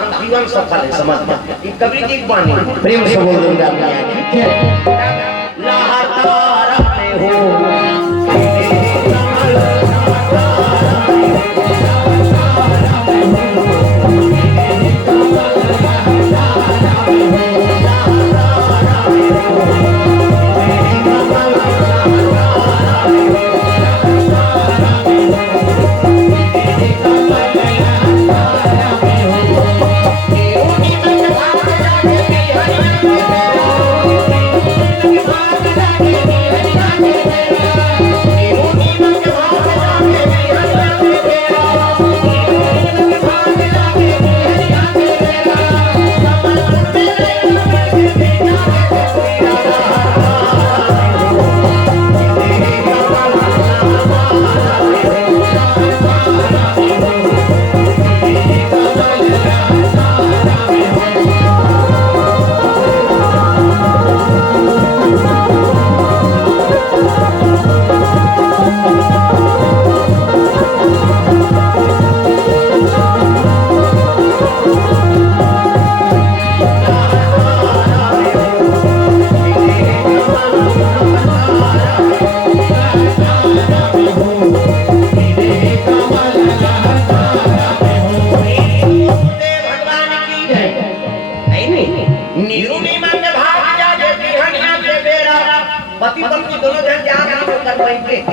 हम जीवन सफल है समझ ये कबीर की वाणी प्रेम से बोल दुर्गा मैया की लहरता रहे हो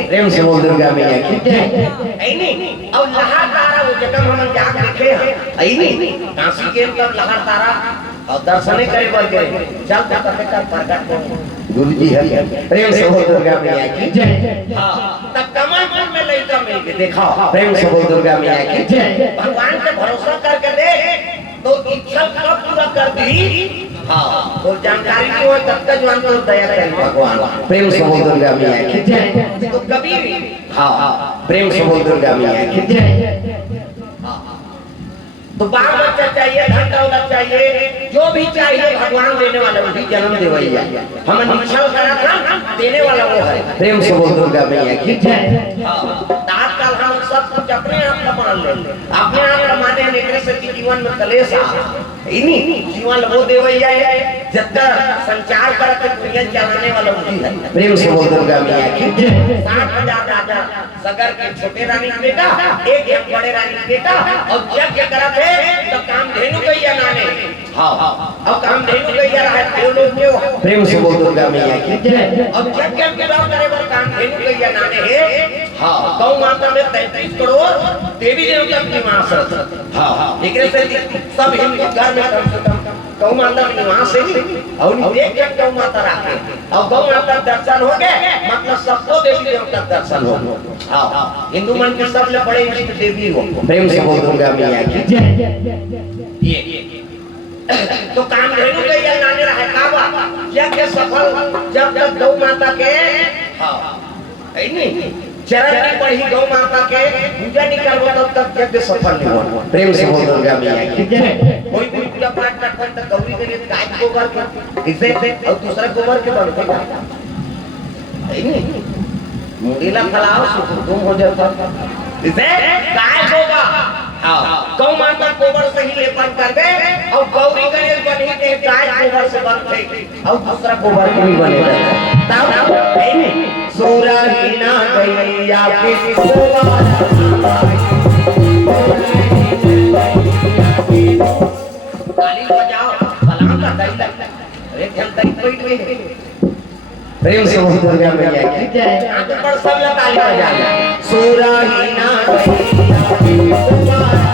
प्रेम से बोल दुर्गा मैया की जय नहीं और लहर तारा वो जगह हम जा देखे आई नहीं काशी के अंदर लहर तारा और दर्शन करे बोल के चल तब तक प्रकट हो गुरु जी है प्रेम से बोल दुर्गा मैया की जय हां तब कमल में लइका मिल के देखा प्रेम से बोल दुर्गा मैया की जय भगवान पे भरोसा करके दे तो इच्छा कब पूरा कर दी हाँ तो जानकारी की हो तब तक जवान को दया करें भगवान प्रेम से बोल दुर्गा मैया की जय तो कबीर हाँ प्रेम से बोल दुर्गा मैया की जय तो बाल बच्चा चाहिए धन दौलत चाहिए जो भी चाहिए भगवान देने वाला वही जन्म देवैया हम निश्चय करा था देने वाला वो है प्रेम से बोल दुर्गा मैया की जय आजकल हम सब कुछ अपने आप का मान ले अपने आप का माने निकले से जीवन में कलेश इन्हीं जीवन वो देवैया है जब संचार करके दुनिया चलाने वाला वही है प्रेम से बोल दुर्गा मैया की जय 60,000 राजा सगर के छोटे रानी बेटा एक बड़े रानी बेटा और जग करा थे तो काम धेनु गैया नाने हाँ अब काम धेनु गैया रहा है लोग क्यों प्रेम से बोल दुर्गा मैया की जय अब जग के पूरा करे पर काम धेनु गैया नाने है हाँ गौ माता में 33 करोड़ देवी देवता की निवास हाँ लेकिन से सब हिंदू घर में कम से कम गौ माता के निवास है और एक एक गौ माता रखे और गौ माता दर्शन हो गए मतलब सबको देवी देवता दर्शन हो हाँ हिंदू मन के सबसे बड़े इष्ट देवी हो प्रेम से बोल दुर्गा मैया की जय ये तो काम धेनु गैया नाने रहा काबा यज्ञ सफल जब तक गौ माता के हाँ नहीं चरण में पड़ी गौ माता के पूजा निकालो तब तक यज्ञ सफल नहीं हुआ प्रेम से बोल दुर्गा मैया की जय कोई पूजा पाठ करता है तो गौरी के लिए गाय गोबर के इसे और दूसरा गोबर के बनते नहीं मुड़ीला खलाओ सुकुम हो जाता इसे गाय गोबर हाँ गौ माता गोबर से ही लेपन कर दे और गौरी गणेश बनी के गाय गोबर से बनते और दूसरा गोबर के भी बने तब सुरहीना गैया की ताली बजाओ बलाम का दई अरे चलता ही कोई प्रेम से बोल दुर्गा मैया की जय आगे पर सब लोग ताली बजाना सुरहीना गैया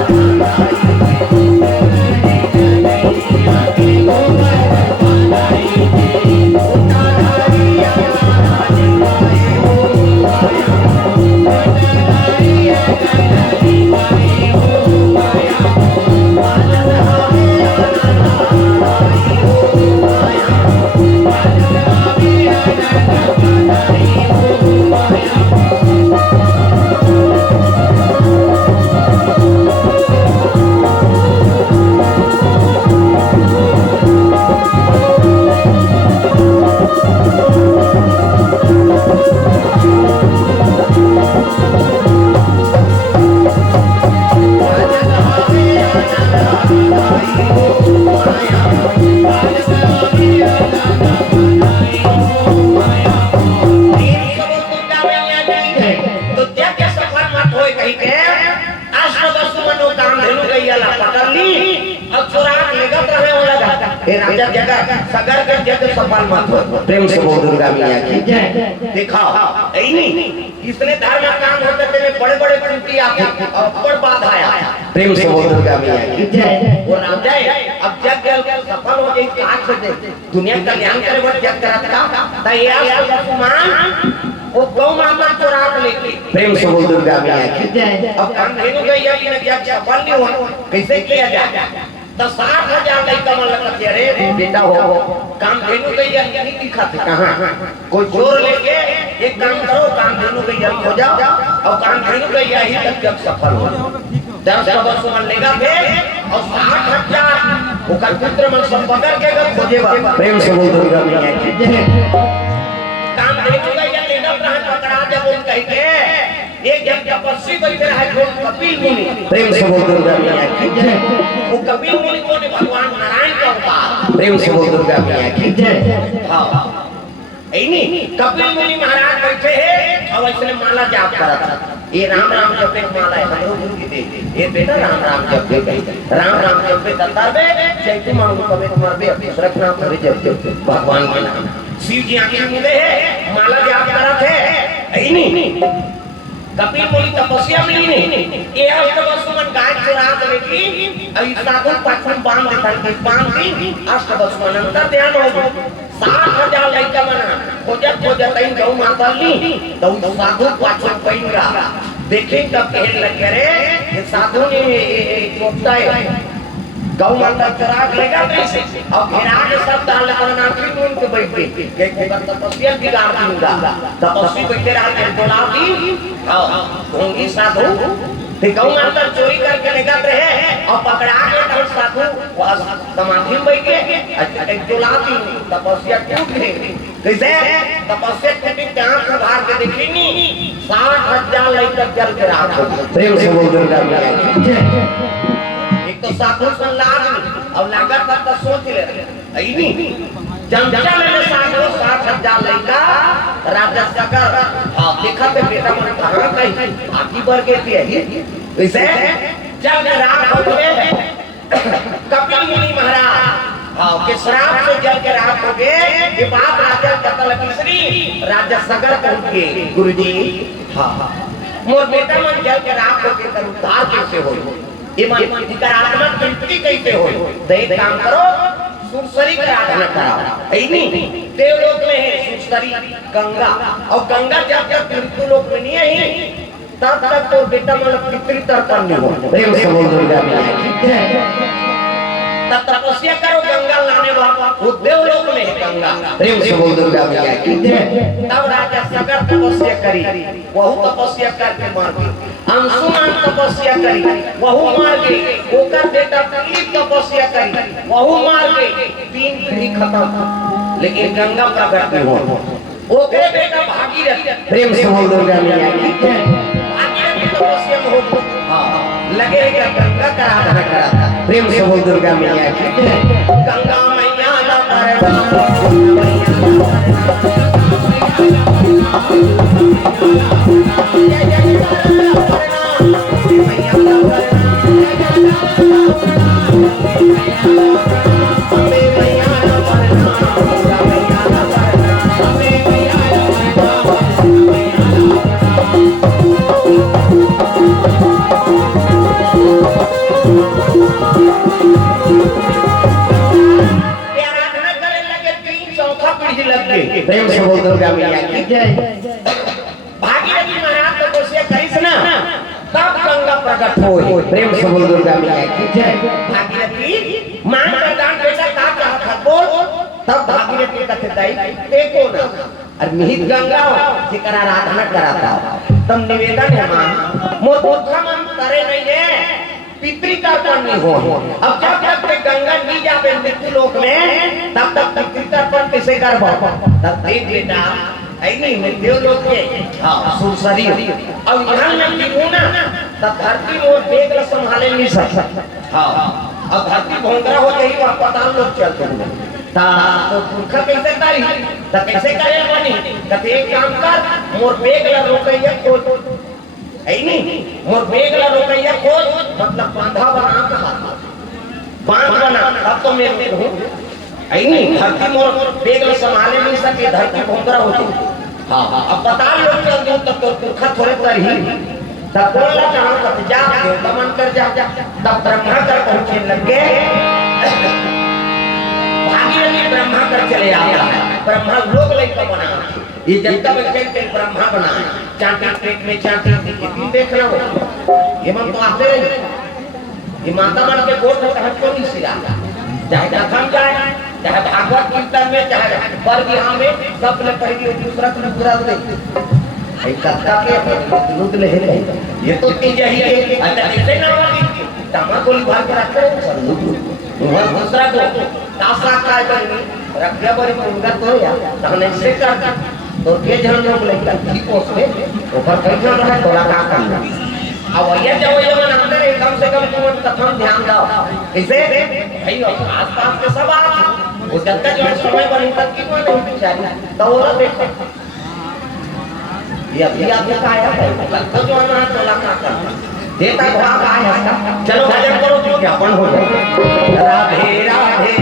तो क्या क्या सफल मत होए कहीं के अष्टवसुमनो कामधेनु गैया पकड़ ली और चुरा लेगत रहे हो लगा ये राजा जगह सगर के जग सफल मत हो। प्रेम से बोल दुर्गा मैया की जय। दिखाओ नहीं इसने धर्म काम होते थे बड़े बड़े कुंती आके और बड़ बात आया। प्रेम से बोल दुर्गा मैया की जय। वो राजा अब जग सफल हो गई काट से दुनिया का कल्याण करे वो जग करता था ये आसुमान वो गौ माता चुरा लेके। प्रेम से बोल दुर्गा मैया की जय। अब कामधेनु गैया की नदिया सफल नहीं हुआ कैसे किया जाए तो 60,000 लड़का मन लगते अरे बेटा हो कामधेनु गैया नहीं दिखाते कहां कोई चोर लेके एक काम करो कामधेनु गैया खो जाओ और कामधेनु गैया ही तक जग सफल हो 10 वर्ष मन लेगा थे और 60,000 वो पुत्र मन सब पकड़ के खोजेगा। प्रेम से बोल दुर्गा मैया की जय। कामधेनु गैया पकड़ा जब उन कह के एक जन तपस्वी बैठे रहा है कपिल मुनि। प्रेम से बोल दुर्गा मैया की जय। वो कपिल मुनि को भगवान नारायण का अवतार। प्रेम से बोल दुर्गा मैया की जय। हां नहीं कपिल मुनि महाराज बैठे हैं और इसने माला जाप करा था ये राम राम जप एक माला है हम लोग की दे ये बेटा राम राम जप के कहीं राम राम जप के दरबार में चैतन्य मांगो कभी तुम्हारे भी अपने सुरक्षा करे जप भगवान के नाम शिव जी आंखें मिले हैं माला जाप करा थे नहीं कपिल मुनि तपस्या में नहीं ये अष्टवसुमन गाय चुरा लेके अभी साधु पाछन बांध देता है बांध दी अष्टवसुमन अंतर ध्यान हो 60,000 लड़का बना खोजत इन गौ माता ली तो साधु पाछन पैंगा देखे तब कहने लगे रे ये साधु ने चोटता है गौ माता चुरा लेगा कैसे और गिरा के सब डाल करना फिर उनके बैठे के तपस्या बिगाड़ दूंगा तपस्वी बैठे रहा के बोला भी होंगी साधु तो गौ माता चोरी करके लेगा रहे और पकड़ा के तब साधु समाधि में बैठे एक जुलाती तपस्या टूट गई कैसे तपस्या टूटी आंख बाहर के देखी नहीं 60,000 लड़का जल के राख हो। प्रेम से बोल दुर्गा मैया की जय। तो साधु संलाद और लागत पर तो सोच ले नहीं जनता में साधु 60,000 लड़का राजा सकर हां देखा पे बेटा मन कहां कहीं आगे बढ़ के पिए वैसे जब रात हो गए कपिल मुनि महाराज हां के श्राप से जल के रात हो गए ये बात राजा कतल तीसरी राजा सगर कह के गुरुजी हां मोर बेटा मन जल के रात हो के उद्धार कैसे हो ये मन विकारात्मक चिंतन कैसे हो तो एक काम करो सुरसरी का आराधना कराओ नहीं देवलोक में है सुरसरी गंगा और गंगा जब तक मृत्यु लोक में नहीं है तब तक तो बेटा मतलब पितृ तर्पण नहीं हो। प्रेम से बोल दुर्गा मैया की जय। तब तपस्या करो गंगा लाने वाला वो देवलोक में है गंगा। प्रेम से बोल दुर्गा मैया की जय। तब राजा सगर तपस्या करी वहु तपस्या करके मर गई अंशुमान तपस्या करी वहु मार गई ओकर बेटा दिलीप तपस्या करी वहु मार गई 3 पीढ़ी खत्म लेकिन गंगा प्रकट नहीं हो ओके बेटा भागीरथ। प्रेम से बोल दुर्गा मैया की जय। भागीरथ तपस्या में हो हां लगे क्या गंगा का आराधना करा था। प्रेम से बोल दुर्गा मैया की जय। गंगा मैया ला प्रेम से बोल दुर्गा मैया की जय। भागीरथी महाराज तपस्या करिस ना तब गंगा प्रकट होई। प्रेम से बोल दुर्गा मैया की जय। भागीरथी मां का दान बेटा का कहा बोल तब भागीरथी कथे दाई देखो ना और निहित गंगा जेकर आराधना कराता तब निवेदन है मां मोर मन करे नहीं है पितृ तर्पण नहीं हो। अब जब तक गंगा नहीं जावे मृत्यु लोक में तब तक पितृ तर्पण कैसे करबो तब देख बेटा ऐ नहीं मृत्यु लोक के हां सुरसरी अब यहां में जीवो ना तब धरती और देख ल संभाले नहीं सकता हां अब धरती भोंगरा हो जाई वहां पता लोग चलते हैं ता तो पुरखा कैसे तारी ता कैसे करे बनी ता एक काम कर मोर बेग ला रोकैया खोल है नहीं मोर बेग ला रोकैया खोल मतलब बांधा बना के हाथ बांध बना अब तो मैं हूं है नहीं धरती मोर बेग ला संभाले नहीं सके धरती भोंगरा हो जाई हां अब बता लोग चल दूं तब तो पुरखा थोड़े तारी तब बोला कहां तक जा दमन कर जा तब ब्रह्मा कर पहुंचे लगे भागीरथी ब्रह्मा कर चले आता है ब्रह्मा लोग लेकर बना ये जनता में के ब्रह्मा बना चांटी पेट में चांटी कितनी देख रहे हो ये मन तो आते रहे ये माता मन के गोठ हट को नहीं सिरा चाहे कथन जाए चाहे भागवत कीर्तन में चाहे पर बिहार में सब ले पहली दूसरा को पूरा दे भाई कथा के दूध ले ये तो की यही है अच्छा ऐसे ना होगी तमा को भाग के रखते हैं दूसरा को तासा काय बनी रखया बड़ी मुंगा तो या तने से कर तो के जन लोग लेकर ठीक पोस में ऊपर बैठा रहा तोला का करना अब ये जब ये मन अंदर कम से कम तुम कथन ध्यान दो इसे भाई आसपास के सब आ वो जब तक जो समय बनी तक की कोई नहीं चाहिए तो वो देखो ये अभी आपने कहा है तो जो हमारा तोला का करना देता भाग आया है चलो भजन करो जो ज्ञापन हो जाए राधे राधे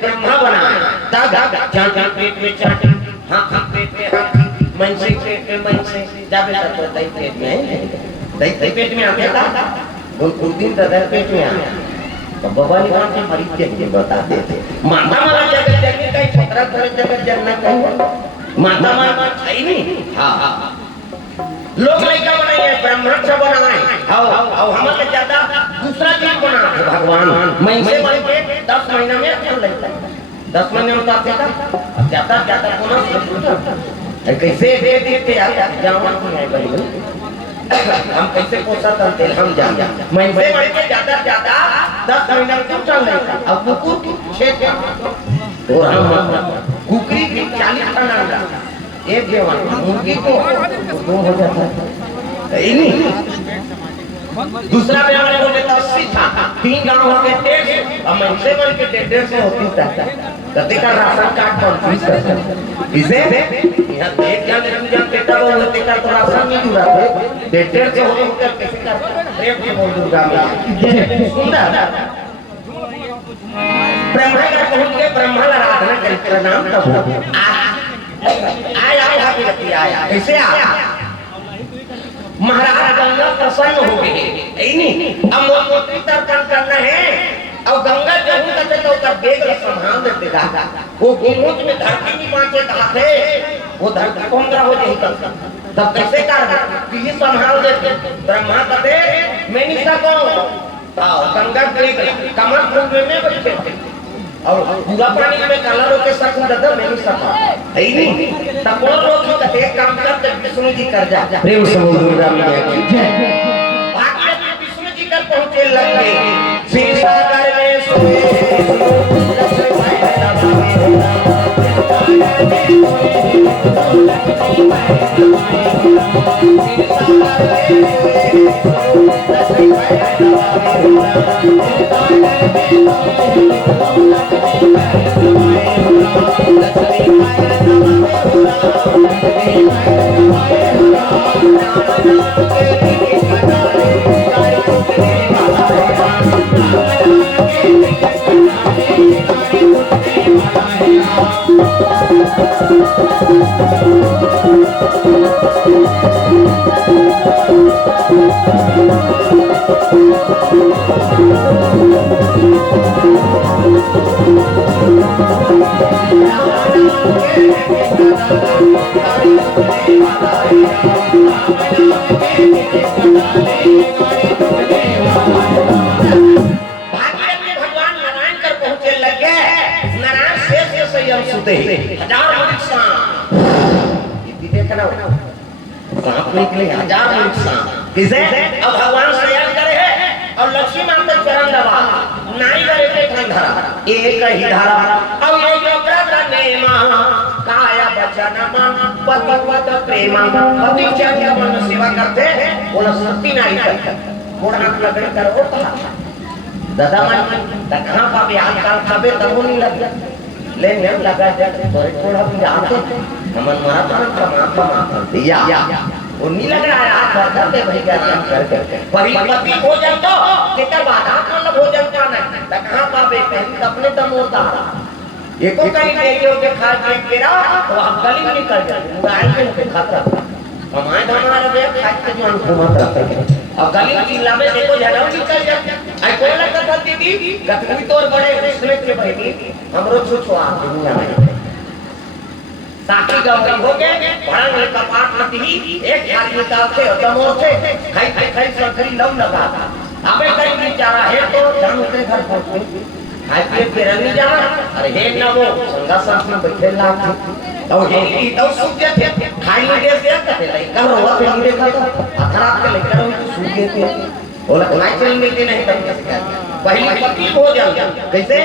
ब्रह्मा बना चांटी पेट में चांटी हाथी पेट में हाथी मनसे पेट में मनसे जाबे तो दही पेट में दही पेट में आते था कुछ दिन दही पेट में आया तो बाबा ने कहा मरीज के बताते थे माता मारा जगत जगत कहीं छोकरा थोड़े जगत जन्ना कहीं माता मारा है नहीं हां लोग लड़का बनाए ब्राह्मण से बनाए आओ हमारे ज्यादा दूसरा चीज बना भगवान महीने बन के 10 महीना में क्या लगता है 10 महीने में आते था ज्यादा ज्यादा बोनस कैसे दे देते यार जावन को है भाई हम कैसे पोसा करते हम जान महीने बन के ज्यादा 10 महीना में चल रहा अब कुकुर 6 और हम कुकरी भी 40 खाना एक जवान मुर्गी को दो हो जाता है नहीं दूसरा व्यवहार हो जाता 80 था 3 गांव हो गए 150 अब मनसे बन के 150 होती था कते का राशन कार्ड कंफ्यूज करता इसे यहां देख क्या मेरे जन बेटा वो होते का तो राशन नहीं जुड़ा थे 150 हो गए कैसे करता एक के बोल दुर्गा में सुंदर ब्रह्मा का पहुंच के ब्रह्मा का आराधना करके प्रणाम तब आया भागीरथी आया कैसे आया महाराज गंगा प्रसन्न हो गए नहीं अब मोती तर्पण करना है और गंगा जब तक तो उसका बेग संभाल देते था वो गोमूत्र में धरती की पांचे धाते वो धरती भोंगरा हो जाई तब कैसे कर किसी संभाल देते ब्रह्मा कहते मैं नहीं सकूं आओ गंगा के कमर फूल में बैठे थे और पूरा पानी में काला रोक के सकूं दादा मैं नहीं सकता है नहीं तब कौन रोक कहते एक काम कर विष्णु जी कर जा प्रेम समुद्र राम की जय भागीरथी विष्णु जी कर पहुंचे लगे श्री सागर में सोए हजार किसे अब भगवान शयन करे है और लक्ष्मी माता चरण दबा नाई करे के ठन धरा एक ही धारा अब ये जो व्रत नेमा काया वचन मन पतिव्रत प्रेम पति चर्या मन सेवा करते बोला सती नारी करते मोड़ा लगन करो दादा मन कहां पावे आजकल खाबे तब नहीं लगे ले नेम लगा दे थोड़ा भी आते हमन मारा परमात्मा दिया वो नहीं लग रहा है आप करते भाई क्या नाम करके पति भोजन तो केकर बात मतलब भोजन का नहीं कहां पावे पहले अपने दम होता एको कहीं देखियो के खा के केरा तो आप गली में निकल जाते मोबाइल पे खाता हमारे हमारा वे खा के जो घूमत रहते अब गली जिला में देखो झगड़ा निकल जाते आई कोई ना कथा दीदी गतवी तोर बड़े उसमें के बहनी हमरो छुछुआ दुनिया में साकी गौरी हो गए भरंग में कपाट नदी एक थाली निकालते और दमोरते खाई सरखरी लव लगा अबे कहीं बेचारा है तो जान उतरे घर पहुंचे खाई पिए फिर नहीं जाना अरे हे ना वो संगा साथ में बैठे लाग और हे की तो सूख गए थे खाई में दे दिया कहते लेकर हुआ फिर नहीं देखा था अथरात के लेकर हुई सूख गए थे बोला नहीं चल मिलती नहीं तब कैसे पहले पति भोजन कैसे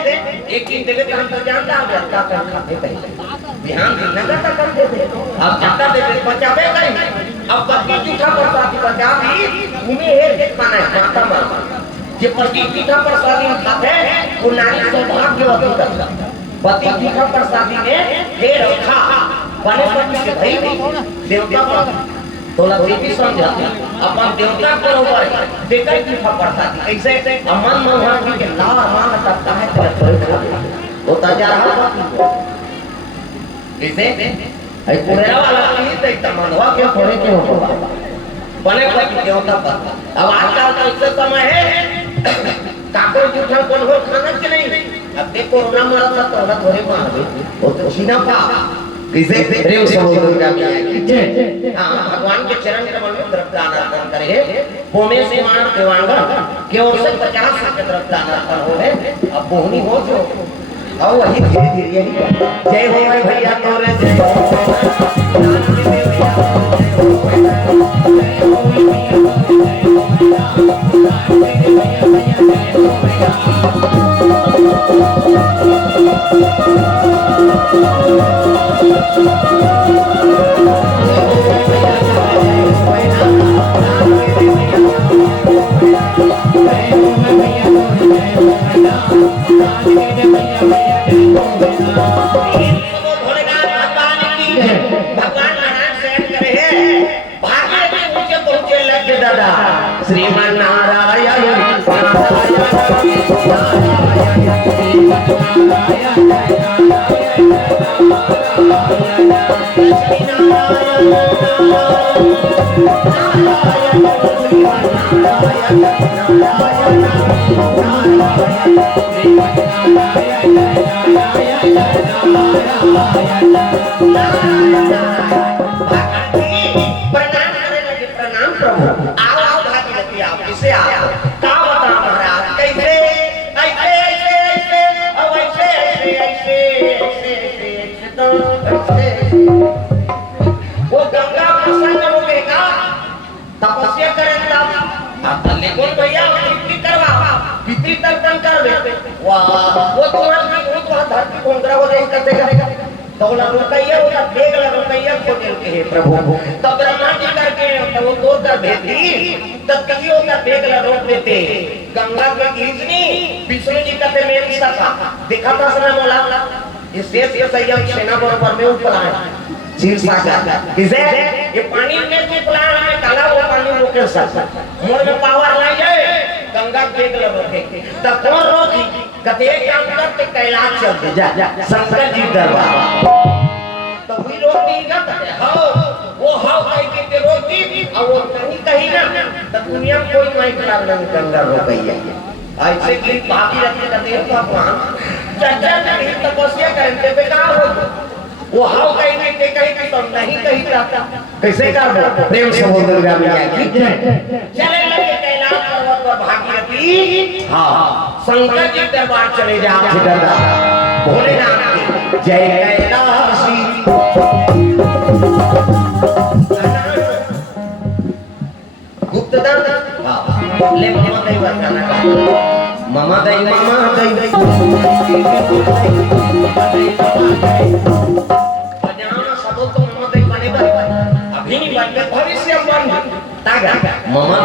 एक दिन देवे तो हम तो जानता है क्या कर खाते पहले ध्यान नगर का करते थे अब जाता देते बचावे कहीं अब पति जूठा प्रसाद बचा भी घूमे है एक माना है माता मामा जे पति जूठा प्रसाद खाते वो नारी सौभाग्यवती करता पति जूठा प्रसाद में हे रखा बने पति के भाई देवता तोला देवी समझा अपन देवता को ऊपर देकर जूठा प्रसाद ऐसे अमन मोहन के लाल मान करता है पर वो ताजा रहा इसे आई पुरेरा वाला नहीं देखता मनवा के थोड़े के होगा बने पति देवता पर अब आजकल का इससे समय है काकोर जूठा कौन हो खाना के नहीं अब देखो कोरोना मरा था तो थोड़े मार दे वो तो सीना पा किसे रे उस समुद्र का भी है हां भगवान के चरण कमल में तरफ दान अर्पण करे होमे से मान देवांगा के ओर से 50 के तरफ दान अर्पण हो है अब बोहनी हो जो और वही धीरे धीरे यही जय हो भैया तोरे जय श्रीमन नारायण तपस्या करें तब लेकिन भैया पितृ करवा पितृ तर्पण कर दे वाह वो तो धरती घूमरा हो जाए कर देगा तोला रुकैया ओला बेगला रुकैया खोजल के हे प्रभु तब ब्रह्मा जी करके तब वो तोड़ कर भेजती तब कहियो का बेगला रोक देते गंगा के गिरनी विष्णु जी कहते मेरे सखा देखा था समय बोला ये शेष ये संयम सेना बरोबर में ऊपर आया चीर सागर किसे ये पानी में जो प्लान है काला वो पानी रोके सकता मोर में पावर लाई जाए गंगा बेगला रोके तब कौन रोकी कहते एक काम करते कैलाश चल जा शंकर जी दरबार तो भी रोक नहीं करते हां वो हां कहीं के रोकी और वो कहीं ना तो दुनिया में कोई नहीं करा नहीं गंगा रोकैया ऐसे की भागीरथी का देव भगवान चर्चा नहीं तपस्या करते बेकार हो वो हां कहीं तो नहीं कहीं जाता कैसे कर दो प्रेम से बोल दुर्गा मैया की चले लगे कैलाश पर्वत पर भागीरथी हां शंकर जी दरबार चले जा भोलेनाथ की जय कैलाशी गुप्तदान ले मामा दई बरकाना मामा दई बजाना सबो तो मामा दई बनेगा अभी नहीं बन भविष्य में बन तागा मामा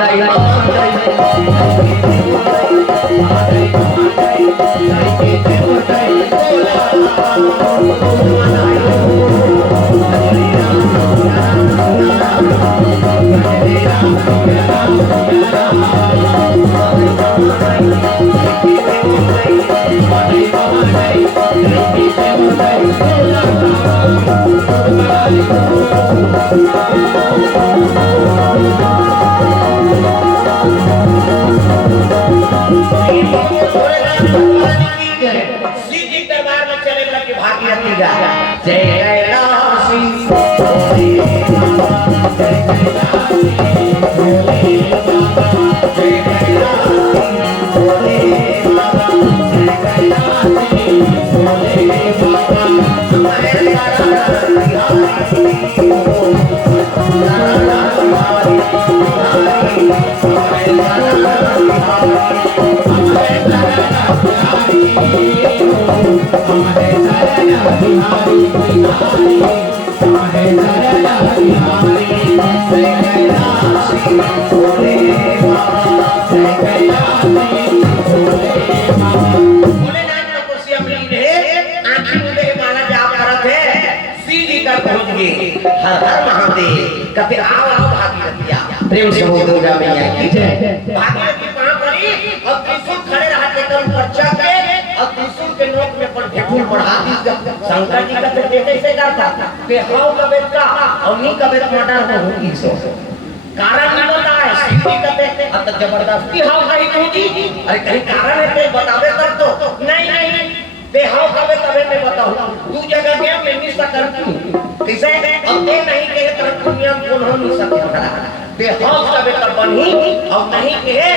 हर हर महादेव कभी आओ आओ भागीरथिया प्रेम से बोल दुर्गा मैया की जय भागीरथी कहां पड़ी और त्रिशूल खड़े रहा के तन पर चढ़ के और त्रिशूल के नोक में पर ढेकुर बढ़ाती शंकर जी का तो कैसे करता पे हाउ का बेटा और नी का बेटा मर्डर हो होगी सो कारण नहीं बता है सीधी कहते अब तक जबरदस्ती हाउ भाई तू जी अरे कहीं कारण है तो बतावे कर तो नहीं ते हाउ कबे तबे मैं बताऊं तू जगह गया मैं निशा करती कैसे अब ते नहीं कहे तो दुनिया में कौन हो नहीं सकता ते हाउ कबे तब बनी और नहीं कहे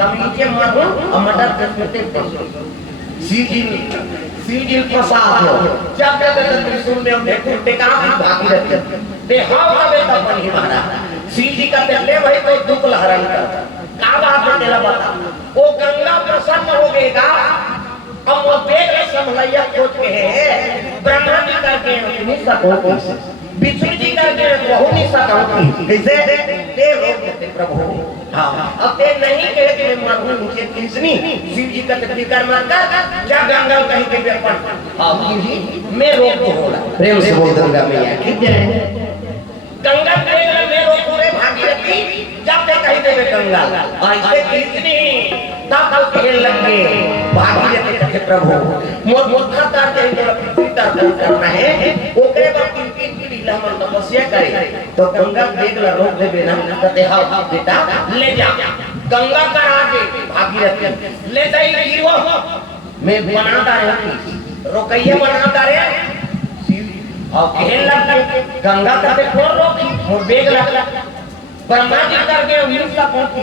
तब नीचे मारू और मर्डर करते सीधी प्रसाद हो जब जब त्रिशूल में हमने कुत्ते का भागीरथी ते हाउ कबे तब बनी मारा सीधी का ले भाई तो दुख लहरन का बात है तेरा बता वो गंगा प्रसन्न हो गएगा हम वो देख रहे संभलैया खोज के है ब्रह्मा जी करके नहीं सको विष्णु जी करके बहु नहीं सको कैसे ते रोक देते प्रभु हां अब ते नहीं कहे कि मैं मरहूं नीचे किसनी शिव जी का तकदीर मारकर जा गंगा कहीं के पेपर हां जी मैं रोक दूंगा प्रेम से बोल दूंगा मैया की जय गंगा करेगा मैं रोकूंगा भागीरथी जब तक कहीं देवे गंगा ऐसे किसनी तब खेल लगे भागीरथी कहते प्रभु मोर मूर्खा तार के पिता करना है ओकरे बाद तीन पीढ़ी हम तपस्या करे तो गंगा बेगला रोक देबे ना कहते हां बेटा ले जा गंगा का आगे भागीरथी ले जाई गिरवा मैं बनाता है रोकैया बनाता रे और खेल लगे गंगा कहते कौन रोकी मोर बेगला ब्रह्मा जी करके विष्णु पहुंची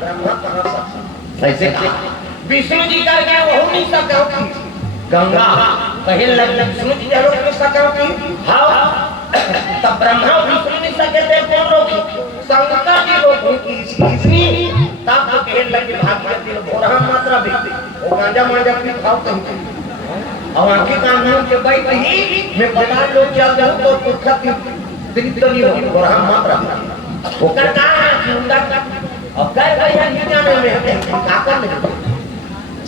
ब्रह्मा कहां ऐसे विष्णु जी करके वो नहीं सका गंगा कहे लग विष्णु जी जरूर नहीं सका हां तब ब्रह्मा विष्णु नहीं सके थे कौन रोकी शंकर जी रोकी किसनी तब कहे लगे भागीरथी बोरा मात्रा भी वो गांजा मांजा भी खाओ तुम और आंखें कान के बैठ ही मैं बता लो चल जाऊं तो पुरखा की तिरतनी हो और हम मत रहा ओकर का मुंडा का अब गए भैया दुनिया में रहते का कर ले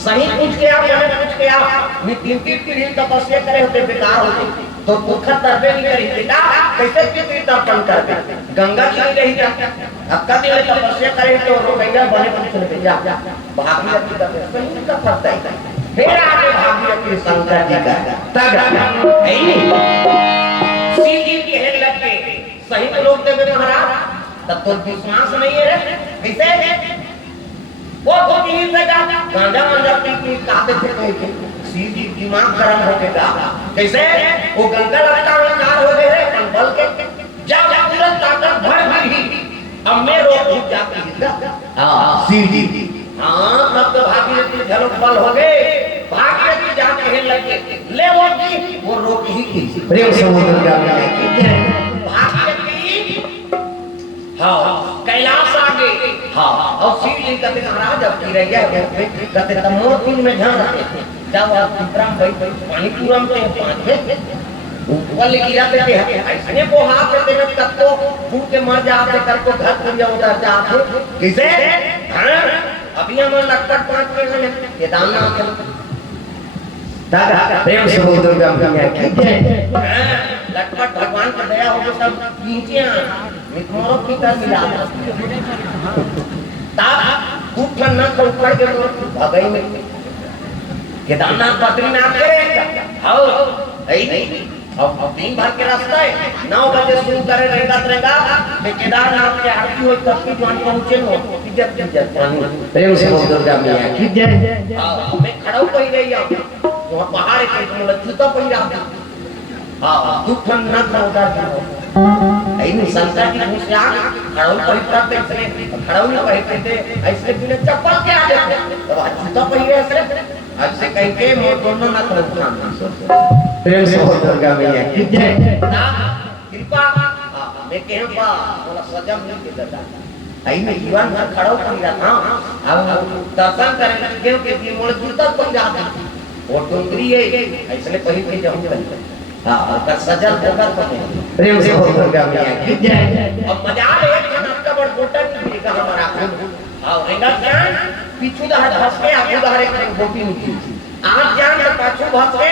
सही पूछ के आप मैंने पूछ के आप मैं 3-3 पीढ़ी तपस्या करे होते बेकार होते तो पुरखा तरबे नहीं करी बेटा कैसे पृथ्वी तर्पण करते गंगा जी नहीं रही था अब कभी तपस्या करे तो रोकैया बने पूछ ले जा भागीरथी का सही का पड़ता है फिर आगे भागीरथी शंकर जी का तब है नहीं सीधी के हेल लग के सही तो लोग देवे महाराज तब तो विश्वास नहीं है रे कैसे वो तो नहीं लगा गांजा गांजा पी काते थे कहीं सीधी दिमाग गरम हो गया कैसे वो गंगा लगता विकार हो गए बल के जब तुरंत ताकत भर गई अब मैं रोक उठ जाती है हां सीधी हां तब तो भागीरथी झलक बल हो गए भागीरथी जाके हिल लगे ले वो रोक ही की प्रेम समुद्र का भागीरथी हां कैलाश आगे हां और शिव जी कहते महाराज अब की रह गया कहते त मोती में ध्यान रखे जब आप विक्रम भाई पानी पूरम के पांच ऊपर गिराते थे ऐसे को हाथ देते में तब तो फूट के मर जाते कर को घर पूजा उतर जाते किसे हां अभी हम लक्कड़ 5 में केदारनाथ दादा प्रेम से बोल दुर्गा मैया की लक्कड़ भगवान की दया हो सब नीचे मिठमोरो की तरह मिला ताप उठन न तो ऊपर के भगई में केदारनाथ बद्रीनाथ करेगा आओ नहीं अब 3 बार के रास्ता है 9 बजे शुरू करे रहेगा मैं केदारनाथ के आरती हो तब की जान पहुंचे हो इज्जत प्रेम से बोल दुर्गा मैया की जय हां मैं खड़ा हो ही रही हूं वहां पहाड़ के मतलब जूता पहिरा हां उठन न तो उतर ऐनी संसार की मुझसे आ खड़ाऊ परिप्राप्त इसने खड़ाऊ नहीं कहते थे ऐसे बिना चप्पल के आ जाते तो जूता पहिरे ऐसे ऐसे कह के मोर दोनों ना तरफ खाना प्रेम से बोल दुर्गा मैया की जय कृपा मैं कहूं बा बोला सजम नहीं के दादा ऐनी जीवन में खड़ाऊ पहिरा था अब दर्शन करने क्यों के मोर जूता पहिरा था वो टोकरी है ऐसे पहिर के जाऊंगा हां का सजल होगा तो प्रेम से बोल दुर्गा मैया की जय अब मजा एक खाना का बड़ गोटा नहीं का हमारा हां एंगा जान पीछू दा धस के आगू दा एक गोपी नहीं आप जान के पाछू भस के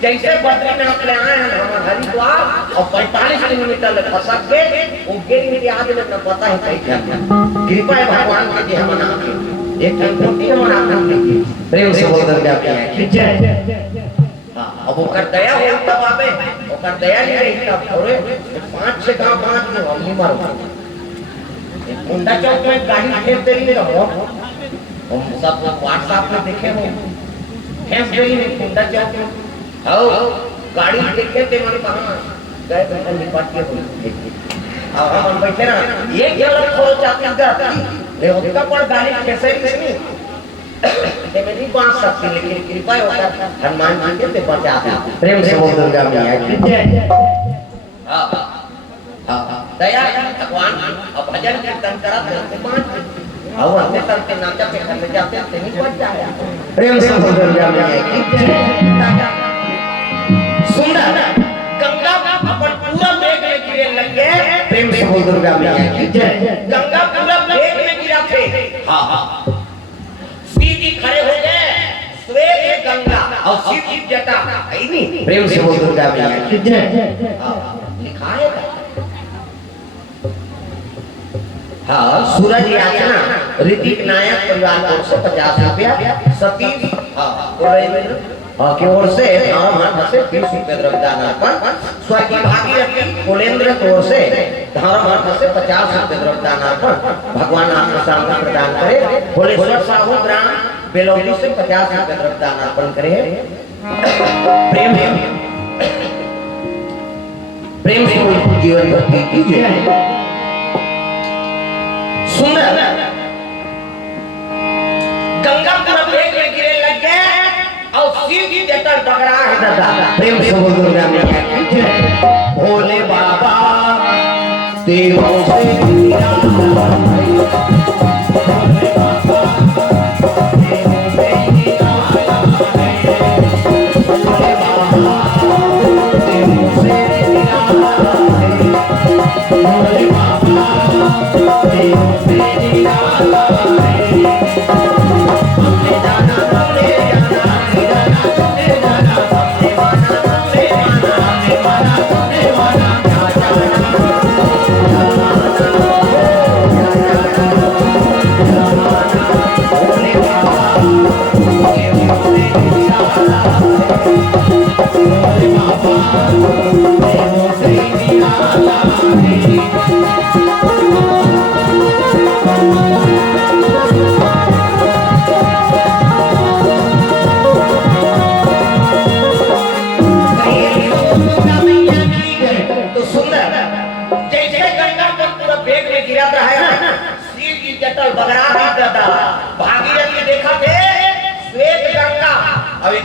जैसे बद्रीनाथ ले आए हैं हम हरिद्वार और 45 किलोमीटर खसक के वो गेरी के आगे में न पता है कैसे कृपा है भगवान के जे हम नाम एक गोपी हमारा नाम प्रेम से बोल दुर्गा मैया की जय अब ओकर दया हो तब आवे ओकर दया नहीं रही तब थोड़े 5-6 गांव 5 में हम ही मारो मुंडा चौक में गाड़ी फेंक देरी में रहो हम सब व्हाट्सएप में देखे हो फेंक देरी में मुंडा चौक में आओ गाड़ी देखे थे मैंने कहा गए बैठा निपट के अब हम बैठे ना एक गलत खो जाती है ले उसका पर गाड़ी कैसे इसमें ते मैं नहीं बांध सकती लेकिन कृपा होकर हनुमान जी के ते बचाते प्रेम से बोल दुर्गा मैया की जय हां हां दया भगवान अब भजन कीर्तन करत 5 और अपने तर के नाचा पे करने जाते हैं नहीं बच जाए प्रेम से बोल दुर्गा मैया की जय सुंदर गंगा अपन पूरा मेघ में गिरे लगे प्रेम से बोल दुर्गा मैया की जय गंगा पूरा मेघ में गिरा थे हां हां सीधी खड़े हो गए श्वेत है गंगा और शिव की जटा है नहीं प्रेम से बोल दुर्गा मैया की जय लिखा है हां सूरज याचना ऋतिक नायक परिवार की ओर से 50 रुपया सतीश हां की ओर से धर्म से 30 रुपया द्रव्यदान अर्पण स्वर्गीय भागीरथी कुलेंद्र की ओर से धर्म से 50 रुपया द्रव्यदान अर्पण भगवान आपको सामने प्रदान करे भोलेश्वर साहू ग्राम बेलौली से 50 रुपया द्रव्यदान अर्पण करे प्रेम प्रेम से जीवन भक्ति कीजिए सुंदर गंगा पूरा मेघ में गिरे लग गए और शिव की जटा पकड़ा है दादा प्रेम से बोल दुर्गा मैया की जय भोले बाबा देवों से भोले बाबा देवों से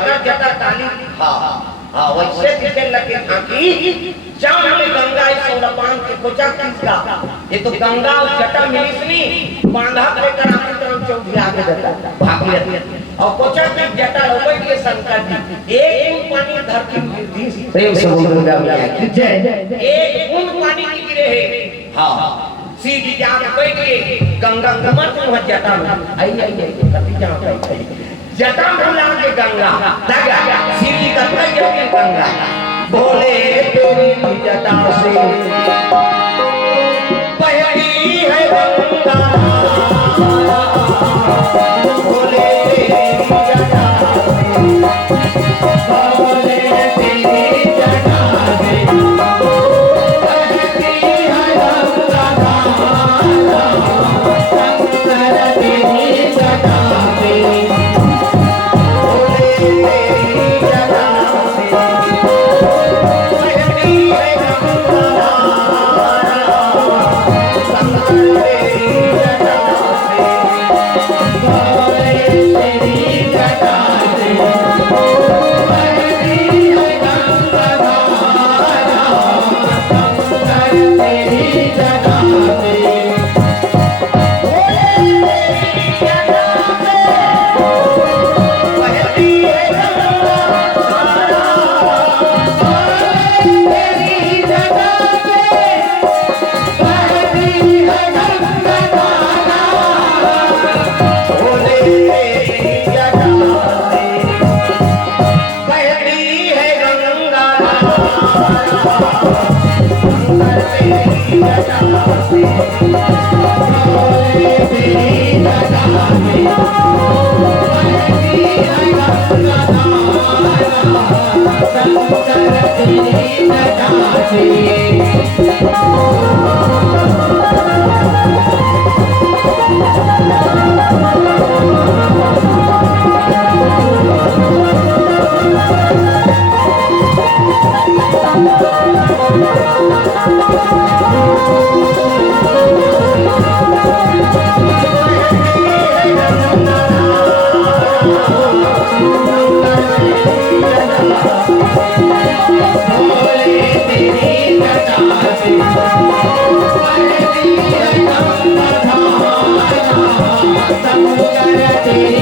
इतना जटा ताली हाँ हाँ वैसे दिखे लगे आंखी जाम में गंगा इस सोलपान के कोचा किसका ये तो गंगा और जटा मिलिसनी बांधा लेकर आके तरफ चौकी आगे देता भागीरथ और कोचा की जटा लोगे के शंकर जी एक बूंद पानी धरती में गिरती प्रेम से बोल गंगा मैया की जय एक बूंद पानी की गिरे है हाँ सीधी जान बैठ के गंगा कमर तुम जटा में आई कति जान बैठ जटा भुला के गंगा दगा सीधी करता जाके गंगा बोले तेरी जटा से पहली है गंगा बोले तेरी जटा से बोले तेरी जटा से पहली है गंगा शंकर तेरी जटा से तेरी